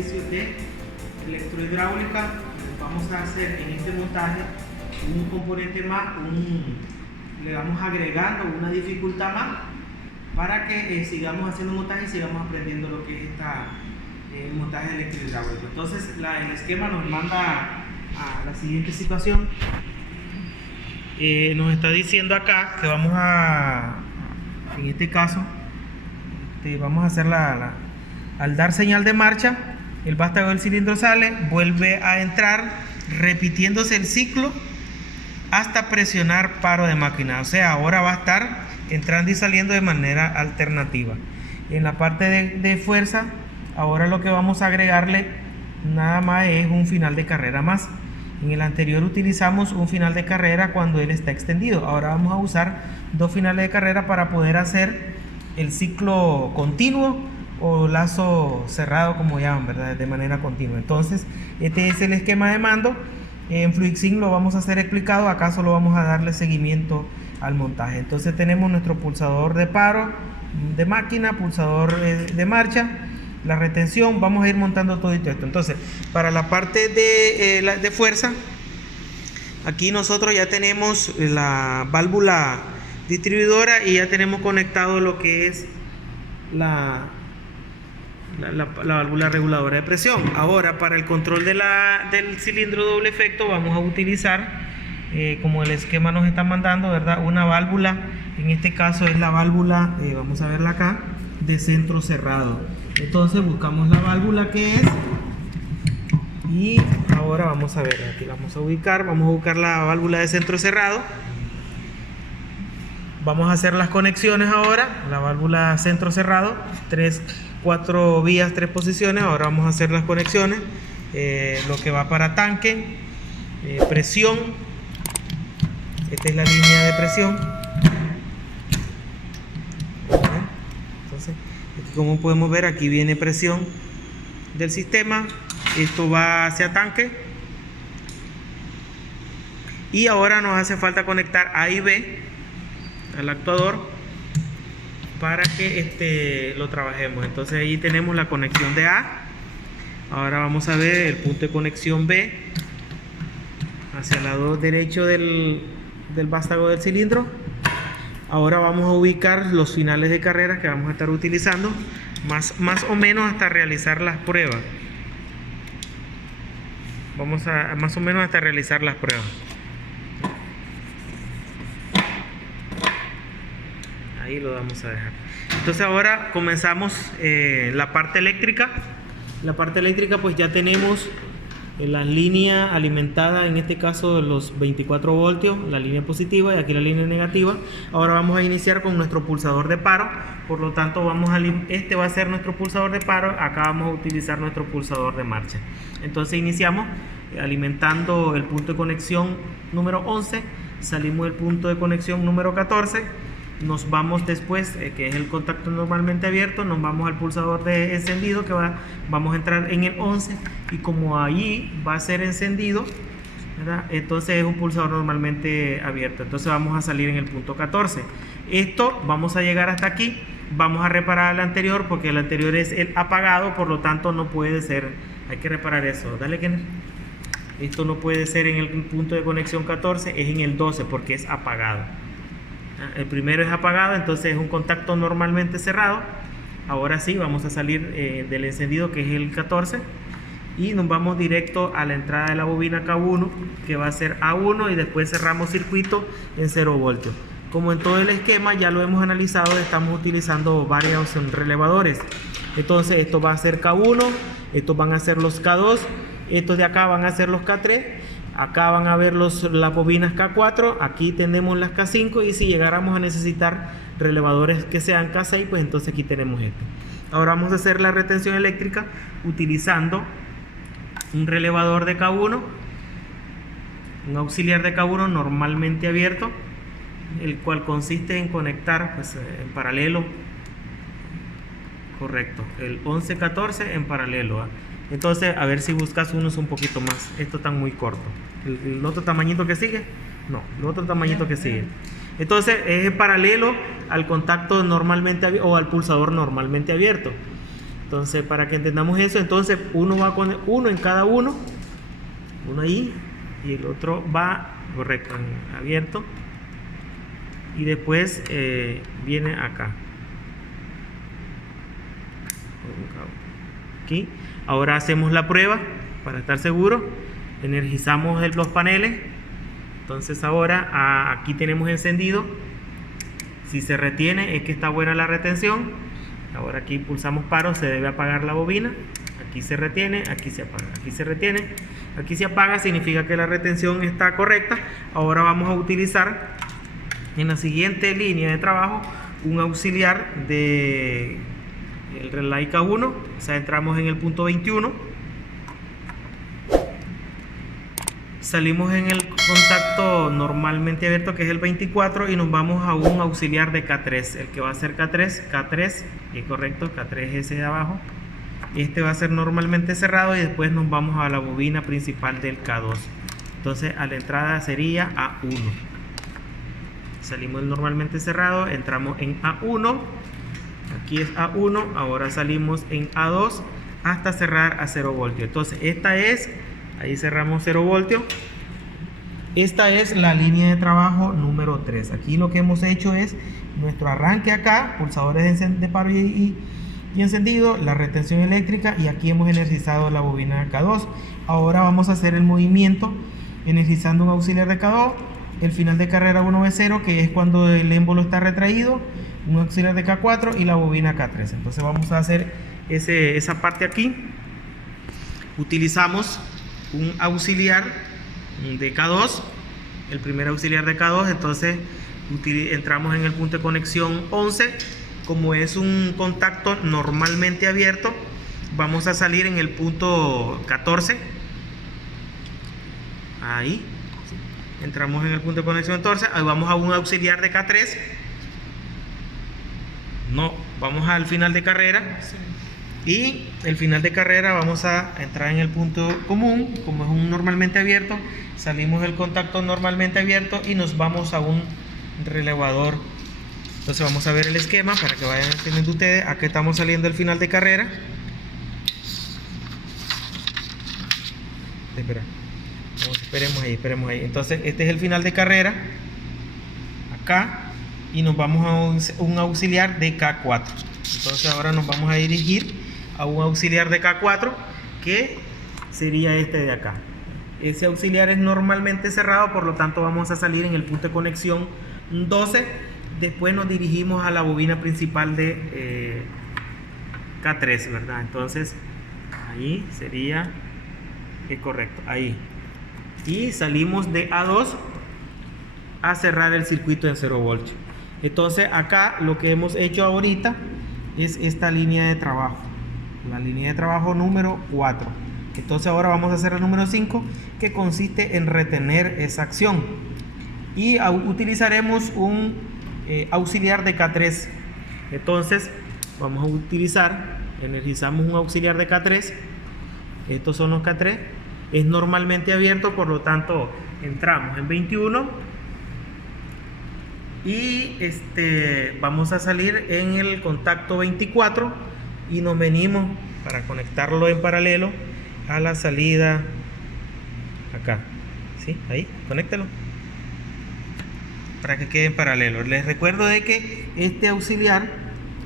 ejercicio de electrohidráulica. Vamos a hacer en este montaje un componente más, le vamos agregando una dificultad más para que sigamos haciendo montaje y sigamos aprendiendo lo que es el montaje electrohidráulico. Entonces el esquema nos manda a la siguiente situación. Nos está diciendo acá que vamos a, en este caso, vamos a hacer al dar señal de marcha, el vástago del cilindro sale, vuelve a entrar, repitiéndose el ciclo hasta presionar paro de máquina. O sea, ahora va a estar entrando y saliendo de manera alternativa. En la parte de fuerza, ahora lo que vamos a agregarle nada más es un final de carrera más. En el anterior utilizamos un final de carrera cuando él está extendido. Ahora vamos a usar dos finales de carrera para poder hacer el ciclo continuo o lazo cerrado, como llaman, ¿verdad? De manera continua. Entonces, este es el esquema de mando. En FluidSync lo vamos a hacer explicado. Acá solo vamos a darle seguimiento al montaje. Entonces tenemos nuestro pulsador de paro de máquina, pulsador de marcha, la retención. Vamos a ir montando todo esto. Entonces, para la parte de fuerza, aquí nosotros ya tenemos la válvula distribuidora y ya tenemos conectado lo que es la válvula reguladora de presión. Ahora, para el control del cilindro doble efecto, vamos a utilizar, como el esquema nos está mandando, ¿verdad?, una válvula. En este caso es la válvula, vamos a verla acá, de centro cerrado. Entonces buscamos la válvula que es, y ahora vamos a ver, aquí vamos a buscar la válvula de centro cerrado. Vamos a hacer las conexiones ahora, la válvula centro cerrado, 4 vías, 3 posiciones. Ahora vamos a hacer las conexiones, lo que va para tanque, presión. Esta es la línea de presión. Entonces, aquí, como podemos ver, aquí viene presión del sistema. Esto va hacia tanque. Y ahora nos hace falta conectar A y B al actuador para que lo trabajemos. Entonces ahí tenemos la conexión de A. Ahora vamos a ver el punto de conexión B hacia el lado derecho del vástago del cilindro. Ahora vamos a ubicar los finales de carrera que vamos a estar utilizando más o menos hasta realizar las pruebas. Vamos a más o menos hasta realizar las pruebas. Ahí lo vamos a dejar. Entonces ahora comenzamos la parte eléctrica. La parte eléctrica, pues ya tenemos la línea alimentada, en este caso los 24 voltios, la línea positiva, y aquí la línea negativa. Ahora vamos a iniciar con nuestro pulsador de paro. Por lo tanto, este va a ser nuestro pulsador de paro. Acá vamos a utilizar nuestro pulsador de marcha. Entonces iniciamos alimentando el punto de conexión número 11. Salimos del punto de conexión número 14. Nos vamos después, que es el contacto normalmente abierto, nos vamos al pulsador de encendido, que vamos a entrar en el 11, y como allí va a ser encendido, ¿verdad?, entonces es un pulsador normalmente abierto. Entonces vamos a salir en el punto 14. Esto vamos a llegar hasta aquí. Vamos a reparar el anterior porque el anterior es el apagado, por lo tanto no puede ser, hay que reparar eso. Dale, Kenner. Esto no puede ser en el punto de conexión 14, es en el 12 porque es apagado. El primero es apagado, entonces es un contacto normalmente cerrado. Ahora sí, vamos a salir del encendido, que es el 14, y nos vamos directo a la entrada de la bobina K1, que va a ser A1, y después cerramos circuito en 0 voltios. Como en todo el esquema ya lo hemos analizado, estamos utilizando varios relevadores. Entonces esto va a ser K1, estos van a ser los K2, estos de acá van a ser los K3. Acá van a ver las bobinas K4, aquí tenemos las K5, y si llegáramos a necesitar relevadores que sean K6, pues entonces aquí tenemos esto. Ahora vamos a hacer la retención eléctrica utilizando un relevador de K1, un auxiliar de K1 normalmente abierto, el cual consiste en conectar, pues, en paralelo, correcto, el 11-14 en paralelo. Entonces, a ver si buscas unos un poquito más. Esto está muy corto. ¿El otro tamañito que sigue? No, el otro tamañito que sigue. Entonces, es paralelo al contacto normalmente abierto, o al pulsador normalmente abierto. Entonces, para que entendamos eso, entonces uno va con uno en cada uno ahí, y el otro va correcto en abierto, y después viene acá aquí. Ahora hacemos la prueba para estar seguro, energizamos los paneles. Entonces ahora aquí tenemos encendido. Si se retiene es que está buena la retención. Ahora aquí pulsamos paro, se debe apagar la bobina. Aquí se retiene, aquí se apaga, aquí se retiene, aquí se apaga, significa que la retención está correcta. Ahora vamos a utilizar en la siguiente línea de trabajo un auxiliar de el relay K1. O sea, entramos en el punto 21, salimos en el contacto normalmente abierto, que es el 24, y nos vamos a un auxiliar de K3, el que va a ser K3, y correcto, K3 es ese de abajo. Este va a ser normalmente cerrado, y después nos vamos a la bobina principal del K2. Entonces a la entrada sería A1. Salimos normalmente cerrado, entramos en A1, aquí es A1, ahora salimos en A2 hasta cerrar a 0 voltios. Entonces esta es, ahí cerramos 0 voltios. Esta es la línea de trabajo número 3. Aquí lo que hemos hecho es nuestro arranque acá, pulsadores de paro y encendido, la retención eléctrica, y aquí hemos energizado la bobina K2. Ahora vamos a hacer el movimiento energizando un auxiliar de K2, el final de carrera 1V0, que es cuando el émbolo está retraído, un auxiliar de K4 y la bobina K3. Entonces vamos a hacer esa parte aquí. Utilizamos un auxiliar de K2, el primer auxiliar de K2. Entonces entramos en el punto de conexión 11. Como es un contacto normalmente abierto, vamos a salir en el punto 14. Ahí entramos en el punto de conexión 14. Ahí vamos a un auxiliar de K3. No, vamos al final de carrera. Y el final de carrera vamos a entrar en el punto común. Como es un normalmente abierto, salimos del contacto normalmente abierto y nos vamos a un relevador. Entonces vamos a ver el esquema para que vayan entendiendo ustedes. Aquí estamos saliendo del final de carrera. Espera. Esperemos ahí. Entonces este es el final de carrera. Acá. Y nos vamos a un auxiliar de K4. Entonces ahora nos vamos a dirigir a un auxiliar de K4, que sería este de acá. Ese auxiliar es normalmente cerrado, por lo tanto vamos a salir en el punto de conexión 12. Después nos dirigimos a la bobina principal de K3, ¿verdad? Entonces ahí sería correcto, ahí. Y salimos de A2 a cerrar el circuito en 0 voltios. Entonces acá lo que hemos hecho ahorita es esta línea de trabajo, la línea de trabajo número 4. Entonces ahora vamos a hacer el número 5, que consiste en retener esa acción, y utilizaremos un auxiliar de K3. Entonces vamos a utilizar, energizamos un auxiliar de K3. Estos son los K3, es normalmente abierto, por lo tanto entramos en 21 y vamos a salir en el contacto 24 y nos venimos para conectarlo en paralelo a la salida acá, ¿sí? Ahí, conéctalo para que quede en paralelo. Les recuerdo de que este auxiliar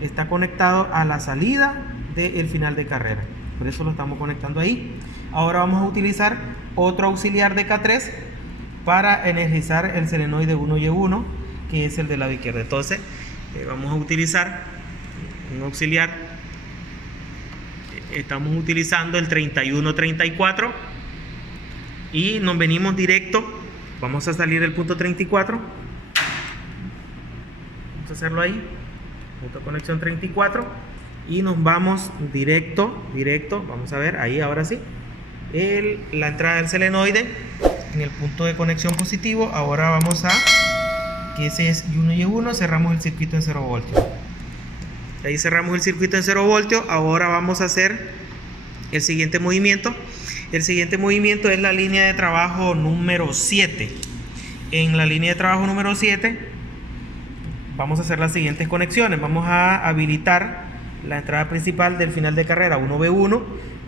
está conectado a la salida del final de carrera, por eso lo estamos conectando ahí. Ahora vamos a utilizar otro auxiliar de K3 para energizar el solenoide 1Y1, que es el del lado izquierdo. Entonces vamos a utilizar un auxiliar. Estamos utilizando el 31-34 y nos venimos directo. Vamos a salir del punto 34. Vamos a hacerlo ahí, punto de conexión 34, y nos vamos directo. Vamos a ver ahí, ahora sí, la entrada del solenoide en el punto de conexión positivo. Ahora vamos a, que ese es 1Y1, cerramos el circuito en 0 voltios. Ahí cerramos el circuito en 0 voltios. Ahora vamos a hacer el siguiente movimiento. El siguiente movimiento es la línea de trabajo número 7. En la línea de trabajo número 7 vamos a hacer las siguientes conexiones. Vamos a habilitar la entrada principal del final de carrera 1B1.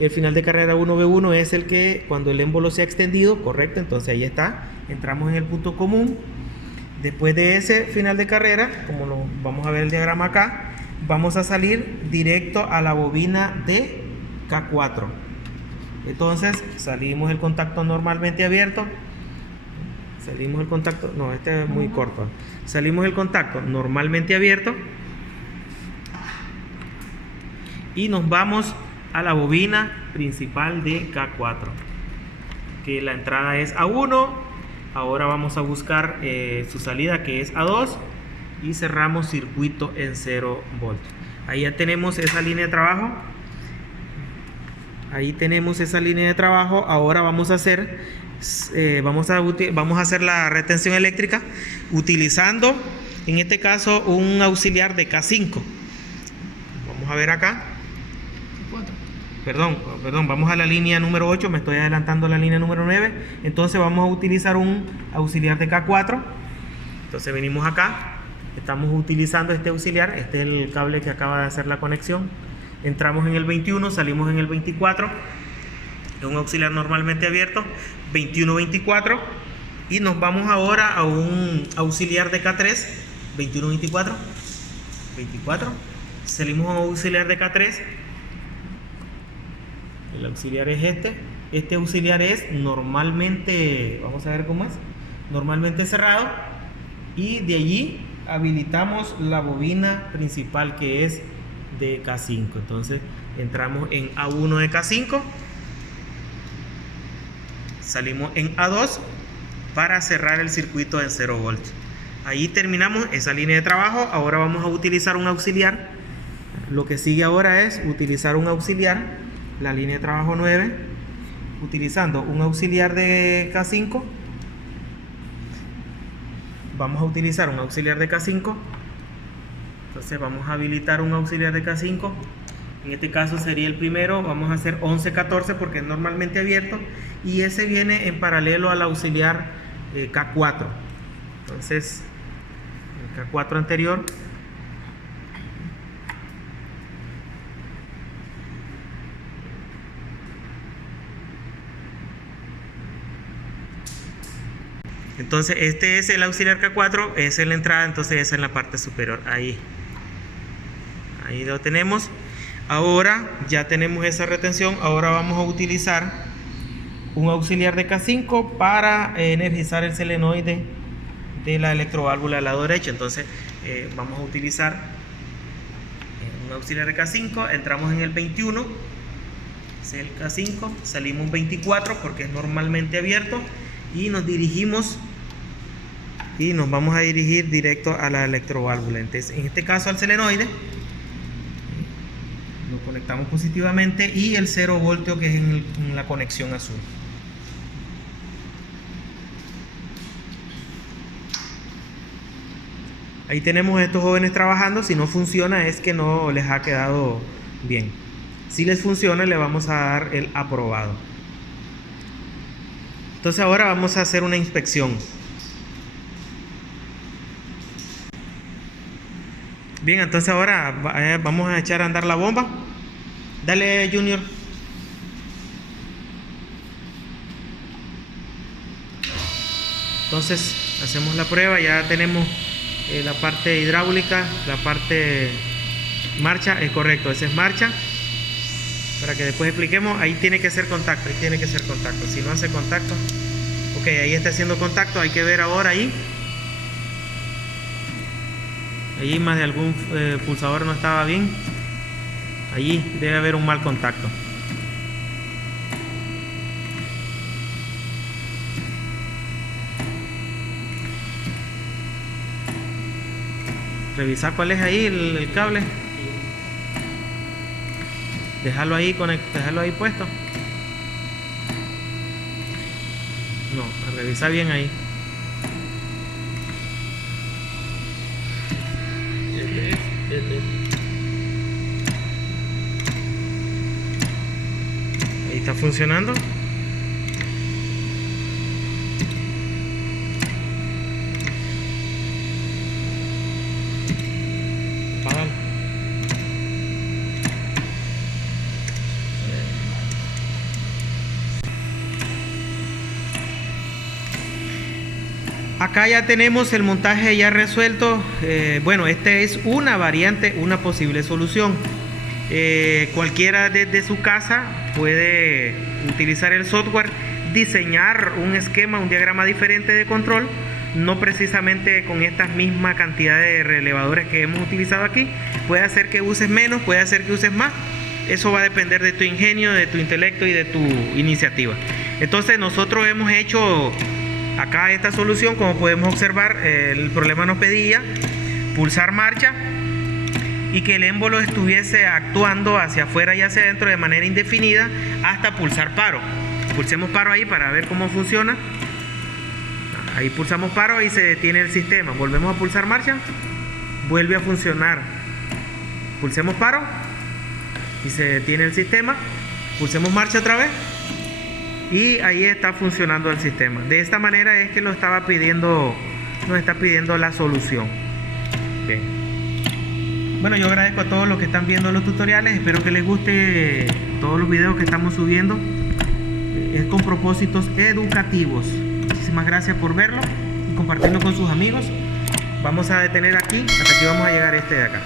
El final de carrera 1B1 es el que cuando el émbolo se ha extendido, correcto, entonces ahí está, entramos en el punto común. Después de ese final de carrera, como lo vamos a ver el diagrama acá, vamos a salir directo a la bobina de K4. Entonces salimos el contacto normalmente abierto, salimos el contacto, no, este es muy corto, salimos el contacto normalmente abierto y nos vamos a la bobina principal de K4, que la entrada es A1. Ahora vamos a buscar su salida, que es A2, y cerramos circuito en 0 voltios. Ahí ya tenemos esa línea de trabajo. Ahí tenemos esa línea de trabajo. Ahora vamos a hacer la retención eléctrica utilizando, en este caso, un auxiliar de K5. Vamos a ver acá. Perdón, vamos a la línea número 8, me estoy adelantando a la línea número 9. Entonces vamos a utilizar un auxiliar de K4. Entonces venimos acá, estamos utilizando este auxiliar, este es el cable que acaba de hacer la conexión. Entramos en el 21, salimos en el 24, es un auxiliar normalmente abierto, 21-24, y nos vamos ahora a un auxiliar de K3, 21-24, 24, salimos a un auxiliar de K3. El auxiliar es este auxiliar es normalmente, vamos a ver cómo es, normalmente cerrado, y de allí habilitamos la bobina principal, que es de K5. Entonces entramos en A1 de K5, salimos en A2 para cerrar el circuito en 0 voltios. Ahí terminamos esa línea de trabajo. Ahora vamos a utilizar un auxiliar. Lo que sigue ahora es utilizar un auxiliar, la línea de trabajo 9, utilizando un auxiliar de K5. Vamos a utilizar un auxiliar de K5. Entonces vamos a habilitar un auxiliar de K5. En este caso sería el primero. Vamos a hacer 11-14 porque es normalmente abierto, y ese viene en paralelo al auxiliar K4. Entonces el K4 anterior, entonces este es el auxiliar K4, esa es la entrada, entonces esa es en la parte superior. Ahí lo tenemos. Ahora ya tenemos esa retención. Ahora vamos a utilizar un auxiliar de K5 para energizar el solenoide de la electroválvula del lado derecho. Entonces vamos a utilizar un auxiliar de K5. Entramos en el 21, es el K5, salimos 24 porque es normalmente abierto, y nos vamos a dirigir directo a la electroválvula. Entonces, en este caso al solenoide lo conectamos positivamente, y el 0 voltio que es en la conexión azul. Ahí tenemos a estos jóvenes trabajando. Si no funciona es que no les ha quedado bien. Si les funciona, le vamos a dar el aprobado. Entonces ahora vamos a hacer una inspección. Bien, entonces ahora vamos a echar a andar la bomba. Dale, Junior. Entonces hacemos la prueba. Ya tenemos la parte hidráulica, la parte marcha, es correcto, esa es marcha. Para que después expliquemos, ahí tiene que hacer contacto, Si no hace contacto, ok, ahí está haciendo contacto. Hay que ver ahora ahí más de algún pulsador no estaba bien. Allí debe haber un mal contacto. Revisar cuál es ahí el cable. Dejarlo ahí puesto. No, a revisar bien ahí. Ahí está funcionando. Apágalo. Acá ya tenemos el montaje ya resuelto. Bueno, esta es una variante, una posible solución. Cualquiera desde su casa puede utilizar el software, diseñar un esquema, un diagrama diferente de control, no precisamente con esta misma cantidad de relevadores que hemos utilizado aquí. Puede hacer que uses menos, puede hacer que uses más. Eso va a depender de tu ingenio, de tu intelecto y de tu iniciativa. Entonces nosotros hemos hecho acá esta solución. Como podemos observar, el problema nos pedía pulsar marcha y que el émbolo estuviese actuando hacia afuera y hacia adentro de manera indefinida hasta pulsar paro. Pulsemos paro ahí para ver cómo funciona. Ahí pulsamos paro y se detiene el sistema. Volvemos a pulsar marcha, vuelve a funcionar. Pulsemos paro y se detiene el sistema. Pulsemos marcha otra vez y ahí está funcionando el sistema. De esta manera es que nos está pidiendo la solución. Bien. Bueno, yo agradezco a todos los que están viendo los tutoriales. Espero que les guste todos los videos que estamos subiendo. Es con propósitos educativos. Muchísimas gracias por verlo y compartirlo con sus amigos. Vamos a detener aquí. Hasta aquí vamos a llegar de acá.